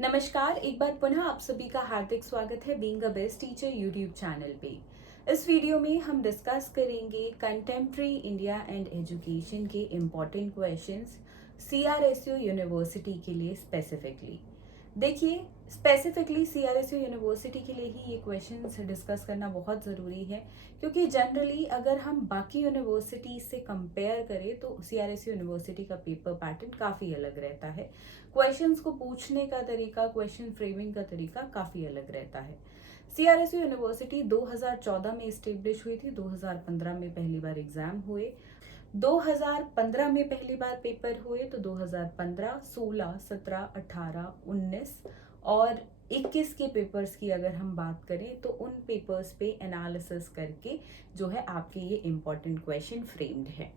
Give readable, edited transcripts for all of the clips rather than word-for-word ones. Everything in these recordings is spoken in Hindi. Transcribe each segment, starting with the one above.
नमस्कार, एक बार पुनः आप सभी का हार्दिक स्वागत है being a best teacher YouTube channel पे। इस वीडियो में हम डिस्कस करेंगे कंटेम्प्रेरी इंडिया एंड एजुकेशन के इम्पोर्टेंट क्वेश्चंस सीआरएसयू यूनिवर्सिटी के लिए स्पेसिफिकली। देखिए, स्पेसिफिकली सीआरएसयू यूनिवर्सिटी के लिए ही ये क्वेश्चंस डिस्कस करना बहुत ज़रूरी है, क्योंकि जनरली अगर हम बाकी यूनिवर्सिटीज से कंपेयर करें तो सीआरएसयू यूनिवर्सिटी का पेपर पैटर्न काफ़ी अलग रहता है। क्वेश्चंस को पूछने का तरीका, क्वेश्चन फ्रेमिंग का तरीका काफ़ी अलग रहता है। सीआरएसयू यूनिवर्सिटी 2014 में इस्टेब्लिश हुई थी, 2015 में पहली बार एग्जाम हुए, 2015 में पहली बार पेपर हुए, तो 2015, 16, 17, 18, 19 और 21 के पेपर्स की अगर हम बात करें तो उन पेपर्स पे एनालिसिस करके जो है आपके ये इम्पोर्टेंट क्वेश्चन फ्रेम्ड है।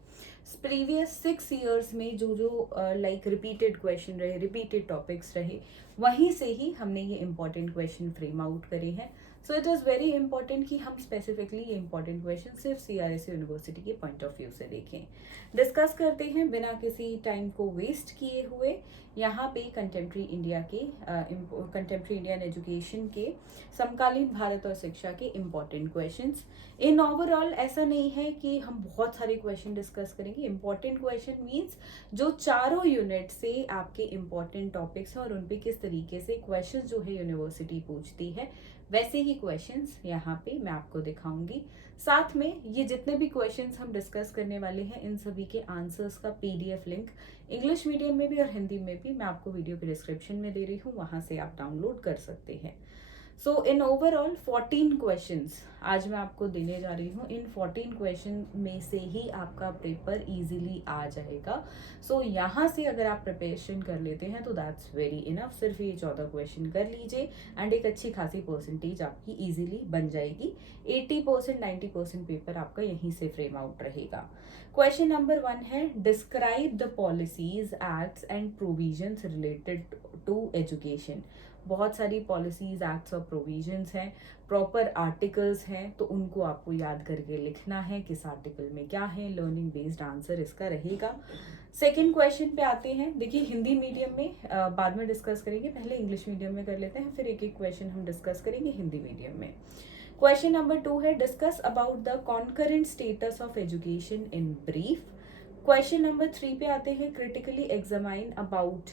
प्रीवियस 6 ईयर्स में जो जो लाइक रिपीटेड क्वेश्चन रहे, रिपीटेड टॉपिक्स रहे, वहीं से ही हमने ये इम्पोर्टेंट क्वेश्चन फ्रेम आउट करे हैं। So it is very important कि हम स्पेसिफिकली ये इंपॉर्टेंट क्वेश्चन सिर्फ सीआरएसयू यूनिवर्सिटी के पॉइंट ऑफ व्यू से देखें। डिस्कस करते हैं बिना किसी टाइम को वेस्ट किए हुए। यहाँ पे कंटेम्प्रेरी इंडियन एजुकेशन के समकालीन भारत और शिक्षा के इम्पॉर्टेंट क्वेश्चंस। इन ओवरऑल ऐसा नहीं है कि हम बहुत सारे क्वेश्चन डिस्कस करेंगे। इम्पॉर्टेंट क्वेश्चन मीन्स जो चारों यूनिट से आपके इम्पॉर्टेंट टॉपिक्स हैं और उन पे किस तरीके से क्वेश्चन जो है यूनिवर्सिटी पूछती है, वैसे ही क्वेश्चंस यहाँ पे मैं आपको दिखाऊंगी। साथ में ये जितने भी क्वेश्चंस हम डिस्कस करने वाले हैं, इन सभी के आंसर्स का पीडीएफ लिंक इंग्लिश मीडियम में भी और हिंदी में भी मैं आपको वीडियो के डिस्क्रिप्शन में दे रही हूँ, वहां से आप डाउनलोड कर सकते हैं। सो इन ओवरऑल 14 क्वेश्चंस आज मैं आपको देने जा रही हूँ। इन 14 क्वेश्चन में से ही आपका पेपर इजीली आ जाएगा। सो यहाँ से अगर आप प्रिपरेशन कर लेते हैं तो दैट्स वेरी इनफ। सिर्फ ये 14 क्वेश्चन कर लीजिए एंड एक अच्छी खासी परसेंटेज आपकी इजीली बन जाएगी। 80% 90% पेपर आपका यहीं से फ्रेम आउट रहेगा। क्वेश्चन नंबर 1 है, describe the policies, acts and provisions related to education. बहुत सारी पॉलिसीज, एक्ट्स और प्रोविजंस हैं, प्रॉपर आर्टिकल्स हैं, तो उनको आपको याद करके लिखना है किस आर्टिकल में क्या है। लर्निंग बेस्ड आंसर इसका रहेगा। सेकेंड क्वेश्चन पे आते हैं। देखिए, हिंदी मीडियम में बाद में डिस्कस करेंगे, पहले इंग्लिश मीडियम में कर लेते हैं, फिर एक एक क्वेश्चन हम डिस्कस करेंगे हिंदी मीडियम में। क्वेश्चन नंबर 2 है, discuss about the concurrent status of education in brief. Question number 3 पे आते हैं, critically examine about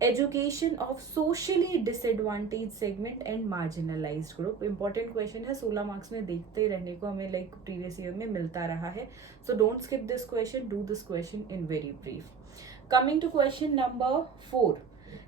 education of socially disadvantage segment and marginalised group. Important question है, 16 मार्क्स में देखते रहने को हमें लाइक प्रीवियस ईयर में मिलता रहा है। So don't skip this question, do this question in very brief. Coming to question number 4,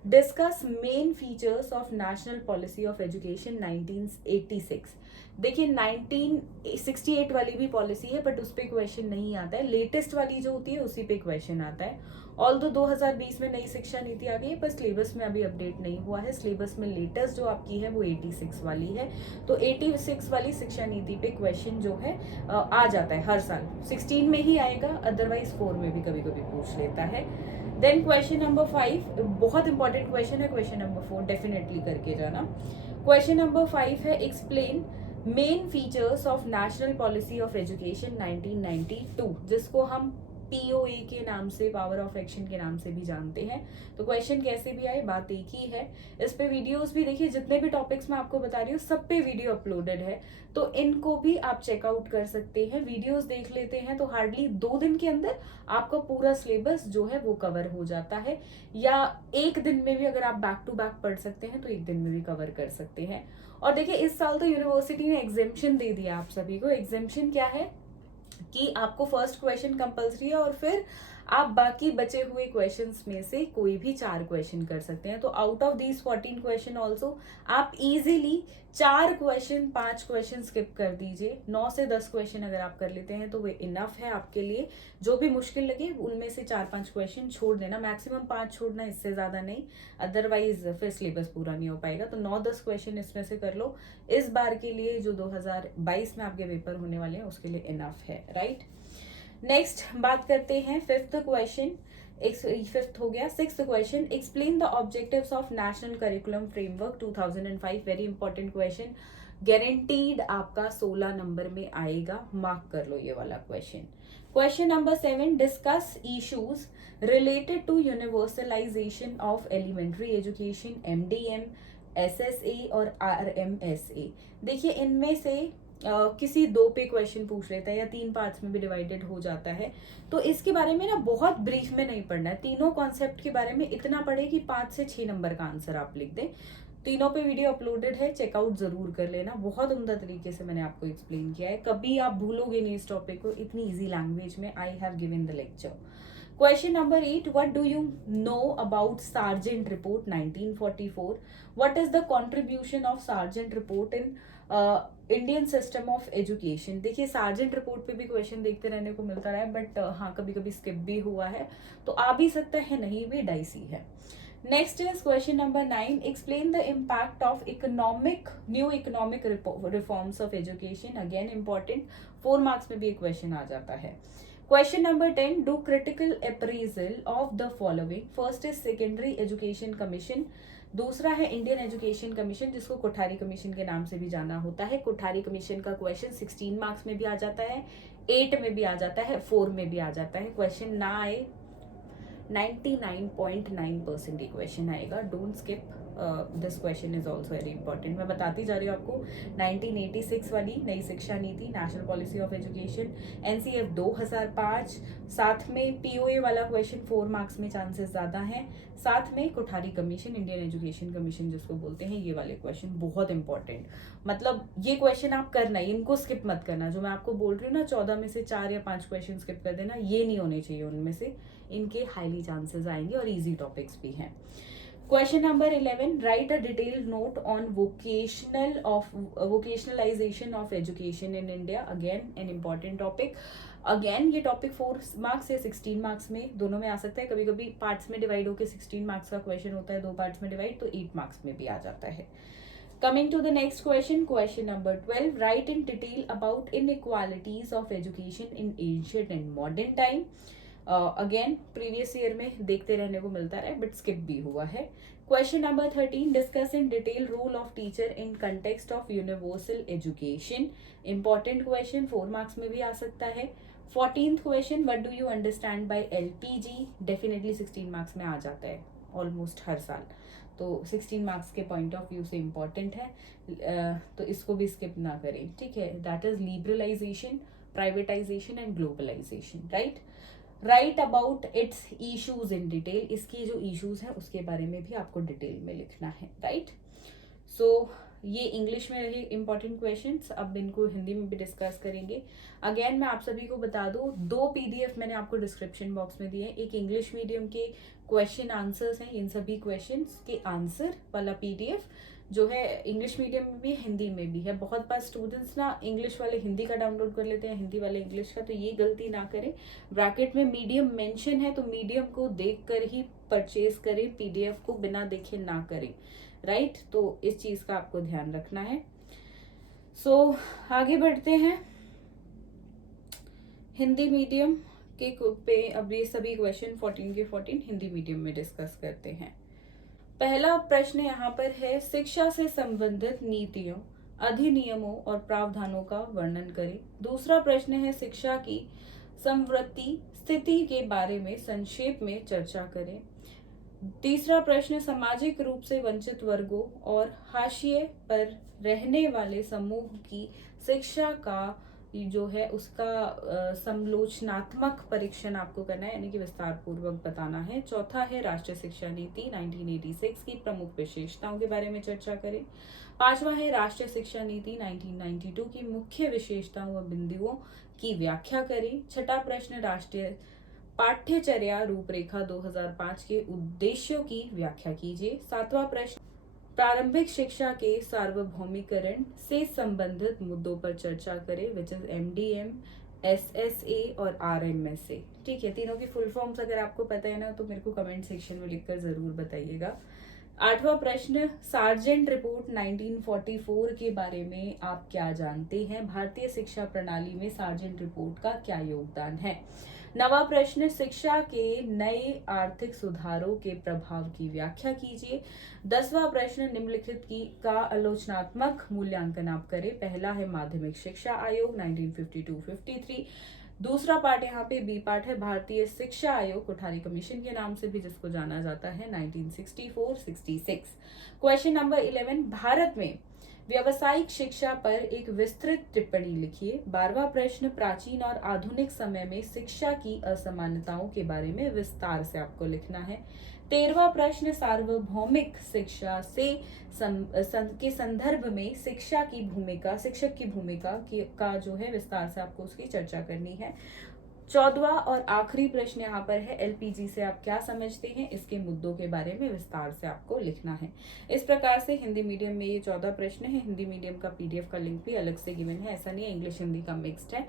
discuss main features of national policy of education 1986। देखिए, 1968 वाली भी पॉलिसी है बट उस पर क्वेश्चन नहीं आता है। लेटेस्ट वाली जो होती है उसी पे क्वेश्चन आता है। ऑल्दो 2020 में नई शिक्षा नीति आ गई है, पर सिलेबस में अभी अपडेट नहीं हुआ है। सिलेबस में लेटेस्ट जो आपकी है वो 86 वाली है, तो 86 वाली शिक्षा नीति पे क्वेश्चन जो है आ जाता है हर साल। 16 में ही आएगा, अदरवाइज 4 में भी कभी कभी पूछ लेता है। देन क्वेश्चन नंबर 5 बहुत इंपॉर्टेंट क्वेश्चन है। क्वेश्चन नंबर 4 डेफिनेटली करके जाना। क्वेश्चन नंबर 5 है, explain main features of national policy of education 1992, जिसको हम पीओए के नाम से, पावर ऑफ एक्शन के नाम से भी जानते हैं। तो क्वेश्चन कैसे भी आए, बात एक ही है। इस पे वीडियोस भी देखिए, जितने भी टॉपिक्स मैं आपको बता रही हूँ सब पे वीडियो अपलोडेड है, तो इनको भी आप चेकआउट कर सकते हैं। वीडियोस देख लेते हैं तो हार्डली 2 दिन के अंदर आपका पूरा सिलेबस जो है वो कवर हो जाता है, या एक दिन में भी अगर आप बैक टू बैक पढ़ सकते हैं तो एक दिन में भी कवर कर सकते हैं। और देखिए, इस साल तो यूनिवर्सिटी ने एग्जेम्पशन दे दिया आप सभी को। एग्जेम्पशन क्या है कि आपको फर्स्ट क्वेश्चन कंपलसरी है और फिर आप बाकी बचे हुए क्वेश्चंस में से कोई भी 4 क्वेश्चन कर सकते हैं। तो out of these 14 question also आप इजीली 4 क्वेश्चन, 5 क्वेश्चन स्किप कर दीजिए। 9 से 10 क्वेश्चन अगर आप कर लेते हैं तो वे इनफ है आपके लिए। जो भी मुश्किल लगे उनमें से 4-5 क्वेश्चन छोड़ देना, मैक्सिमम 5 छोड़ना, इससे ज्यादा नहीं, अदरवाइज फिर सिलेबस पूरा नहीं हो पाएगा। तो 9-10 क्वेश्चन इसमें से कर लो। इस बार के लिए जो 2022 में आपके पेपर होने वाले हैं उसके लिए इनफ है, राइट। नेक्स्ट बात करते हैं फिफ्थ क्वेश्चन। फिफ्थ हो गया। Sixth question, explain the objectives of national curriculum framework 2005। Very important question. Guaranteed आपका 16 नंबर में आएगा, मार्क कर लो ये वाला question. Question number 7, discuss issues related to universalisation of elementary education, MDM, SSA और RMSA। देखिए इनमें से किसी दो पे क्वेश्चन पूछ लेता है या 3 पार्ट्स में भी डिवाइडेड हो जाता है, तो इसके बारे में ना बहुत ब्रीफ में नहीं पढ़ना है। तीनों कॉन्सेप्ट के बारे में इतना पढ़े कि 5 से 6 नंबर का आंसर आप लिख दें। तीनों पे वीडियो अपलोडेड है, चेकआउट जरूर कर लेना। बहुत उम्दा तरीके से मैंने आपको एक्सप्लेन किया है, कभी आप भूलोगे नहीं इस टॉपिक को, इतनी इजी लैंग्वेज में I have given the lecture. Question number 8, what do you know about Sargent Report 1944? What is the contribution of Sargent Report in Indian system of education? देखिए सार्जेंट रिपोर्ट पे भी क्वेश्चन देखते रहने को मिलता रहा है, बट हाँ कभी कभी स्किप भी हुआ है, तो आ भी सकता है, नहीं भी डाइसी है। Next is question number 9, explain the impact of new economic reforms of education. Again important, 4 marks में भी एक क्वेश्चन आ जाता है। Question number 10, do critical appraisal of the following. First is secondary education commission, दूसरा है इंडियन एजुकेशन कमीशन जिसको कोठारी कमीशन के नाम से भी जाना होता है। कोठारी कमीशन का क्वेश्चन 16 मार्क्स में भी आ जाता है, 8 में भी आ जाता है, 4 में भी आ जाता है। क्वेश्चन ना आए 99.9% ये क्वेश्चन आएगा, don't skip this question is also very important. मैं बताती जा रही हूँ आपको, 1986 वाली नई शिक्षा नीति, national policy of education, NCF 2005, साथ में POA वाला क्वेश्चन 4 मार्क्स में चांसेस ज्यादा हैं, साथ में Kothari commission, Indian education commission जिसको बोलते हैं, ये वाले क्वेश्चन बहुत इंपॉर्टेंट। मतलब ये क्वेश्चन आप करना, इनको स्किप मत करना। जो मैं आपको बोल रही हूँ ना 14 में से 4 या 5 क्वेश्चन स्किप कर देना, ये नहीं होने चाहिए उनमें से, इनके हाईली चांसेस आएंगे और इजी टॉपिक्स भी हैं। Question number 11, right a detailed note on vocationalisation of education in India. Again an important topic. Again ये टॉपिक 4 मार्क्स या 16 मार्क्स में दोनों में आ सकता है, कभी कभी पार्ट्स में डिवाइड होकर 16 मार्क्स का क्वेश्चन होता है, 2 पार्ट्स में डिवाइड, तो 8 मार्क्स में भी आ जाता है। Coming to the next question, question number 12, write in detail about inequalities of education in ancient and modern time. Again previous year में देखते रहने को मिलता है बट स्किप भी हुआ है। Question number 13, discuss in detail role of teacher in context of universal education. Important question, 4 marks में भी आ सकता है। 14th question, what do you understand by LPG? Definitely 16 marks में आ जाता है ऑलमोस्ट हर साल, तो 16 मार्क्स के पॉइंट ऑफ व्यू से इम्पॉर्टेंट है, तो इसको भी स्किप ना करें, ठीक है। That is liberalisation, privatisation and globalisation, right. Right about its issues in detail, इसकी जो इश्यूज हैं उसके बारे में भी आपको डिटेल में लिखना है, राइट। सो ये इंग्लिश में रहे इंपॉर्टेंट क्वेश्चंस, अब इनको हिंदी में भी डिस्कस करेंगे। अगेन मैं आप सभी को बता दूं, 2 PDF मैंने आपको डिस्क्रिप्शन बॉक्स में दिए, एक इंग्लिश मीडियम के क्वेश्चन आंसर्स हैं, इन सभी क्वेश्चंस के आंसर वाला PDF जो है इंग्लिश मीडियम में भी हिंदी में भी है। बहुत बार स्टूडेंट्स ना इंग्लिश वाले हिंदी का डाउनलोड कर लेते हैं, हिंदी वाले इंग्लिश का, तो ये गलती ना करें। ब्रैकेट में मीडियम मेंशन है तो मीडियम को देखकर ही परचेज करें, PDF को बिना देखे ना करें, राइट। तो इस चीज का आपको ध्यान रखना है। सो आगे बढ़ते हैं हिंदी मीडियम के पे। अब ये सभी क्वेश्चन 14 के 14 हिंदी मीडियम में डिस्कस करते हैं। पहला प्रश्न यहाँ पर है, शिक्षा से संबंधित नीतियों, अधिनियमों और प्रावधानों का वर्णन करें। दूसरा प्रश्न है, शिक्षा की समवर्ती स्थिति के बारे में संक्षेप में चर्चा करें। तीसरा प्रश्न, सामाजिक रूप से वंचित वर्गों और हाशिए पर रहने वाले समूह की शिक्षा का जो है उसका समालोचनात्मक परीक्षण आपको करना है, यानी कि विस्तार पूर्वक बताना है। चौथा है, राष्ट्रीय शिक्षा नीति 1986 की प्रमुख विशेषताओं के बारे में चर्चा करें। पांचवा है, राष्ट्रीय शिक्षा नीति 1992 की मुख्य विशेषताओं व बिंदुओं की व्याख्या करें। छठा प्रश्न, राष्ट्रीय पाठ्यचर्या रूपरेखा 2005 के उद्देश्यों की व्याख्या कीजिए। सातवां प्रश्न, प्रारंभिक शिक्षा के सार्वभौमिकरण से संबंधित मुद्दों पर चर्चा करें, विच इज MDM, SSA और RMSA, ठीक है। तीनों की फुल फॉर्म्स अगर आपको पता है ना तो मेरे को कमेंट सेक्शन में लिखकर जरूर बताइएगा। आठवां प्रश्न, सार्जेंट रिपोर्ट 1944 के बारे में आप क्या जानते हैं? भारतीय शिक्षा प्रणाली में सार्जेंट रिपोर्ट का क्या योगदान है? नवा प्रश्न, शिक्षा के नए आर्थिक सुधारों के प्रभाव की व्याख्या कीजिए। 10वां प्रश्न, निम्नलिखित की का आलोचनात्मक मूल्यांकन आप करें। पहला है माध्यमिक शिक्षा आयोग 1952-53। दूसरा पार्ट यहाँ पे बी पार्ट है भारतीय शिक्षा आयोग कोठारी कमीशन के नाम से भी जिसको जाना जाता है 1964-66। क्वेश्चन नंबर 11, भारत में व्यावसायिक शिक्षा पर एक विस्तृत टिप्पणी लिखिए। 12वां प्रश्न, प्राचीन और आधुनिक समय में शिक्षा की असमानताओं के बारे में विस्तार से आपको लिखना है। 13वां प्रश्न, सार्वभौमिक शिक्षा के संदर्भ में शिक्षक की भूमिका का जो है विस्तार से आपको उसकी चर्चा करनी है। 14वां और आखिरी प्रश्न यहाँ पर है, एलपीजी से आप क्या समझते हैं, इसके मुद्दों के बारे में विस्तार से आपको लिखना है। इस प्रकार से हिंदी मीडियम में ये 14 प्रश्न है। हिंदी मीडियम का पीडीएफ का लिंक भी अलग से गिवन है, ऐसा नहीं है, इंग्लिश हिंदी का मिक्स्ड है।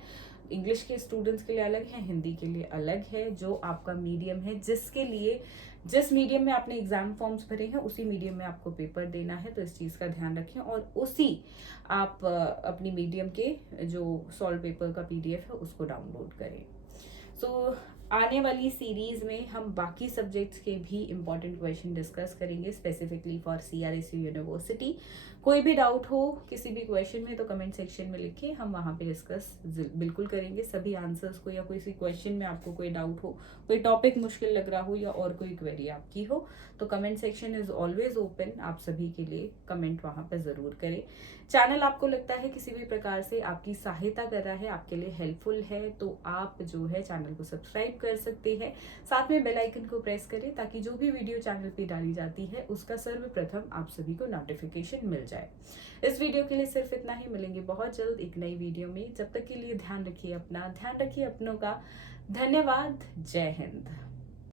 इंग्लिश के स्टूडेंट्स के लिए अलग है, हिंदी के लिए अलग है। जो आपका मीडियम है, जिस मीडियम में आपने एग्जाम फॉर्म्स भरे हैं उसी मीडियम में आपको पेपर देना है, तो इस चीज़ का ध्यान रखें। और उसी आप अपनी मीडियम के जो सॉल्व पेपर का पीडीएफ है उसको डाउनलोड करें। आने वाली सीरीज में हम बाकी सब्जेक्ट्स के भी इंपॉर्टेंट क्वेश्चन डिस्कस करेंगे स्पेसिफिकली फॉर CRSU यूनिवर्सिटी। कोई भी डाउट हो किसी भी क्वेश्चन में तो कमेंट सेक्शन में लिखिए, हम वहाँ पे डिस्कस बिल्कुल करेंगे सभी आंसर्स को, या कोई सी क्वेश्चन में आपको कोई डाउट हो, कोई टॉपिक मुश्किल लग रहा हो या और कोई क्वेरी आपकी हो तो comment section is always open, आप सभी के लिए कमेंट वहाँ पर ज़रूर करें। चैनल आपको लगता है किसी भी प्रकार से आपकी सहायता कर रहा है, आपके लिए हेल्पफुल है, तो आप जो है चैनल को सब्सक्राइब कर सकते हैं। साथ में बेल आइकन को प्रेस करें ताकि जो भी वीडियो चैनल पे डाली जाती है उसका सर्वप्रथम आप सभी को नोटिफिकेशन मिल जाए। इस वीडियो के लिए सिर्फ इतना ही, मिलेंगे बहुत जल्द एक नई वीडियो में। जब तक के लिए ध्यान रखिए अपना, ध्यान रखिए अपनों का। धन्यवाद। जय हिंद।